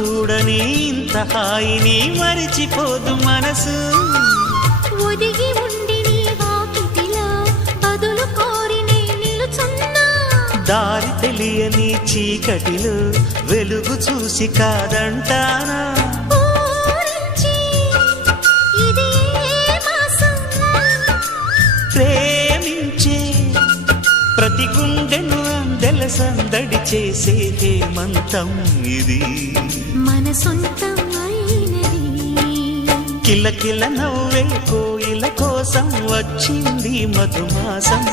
చూడని ఇంత హాయిని మరిచిపోదు మనసు. ఒదిగి ఉండి నీ వాకిటిలో బదులు కోరి నే నిలుచున్నా. దారి తెలియని చీకటిలో వెలుగు చూసి కాదంటానా. ప్రేమించే ప్రతి గుండెను అందెల సందడి చేసే హేమంతం ఇది. మన సొంతం అయినది. కిలకిల నవ్వే కోయిల కోసం వచ్చింది మధుమాసం.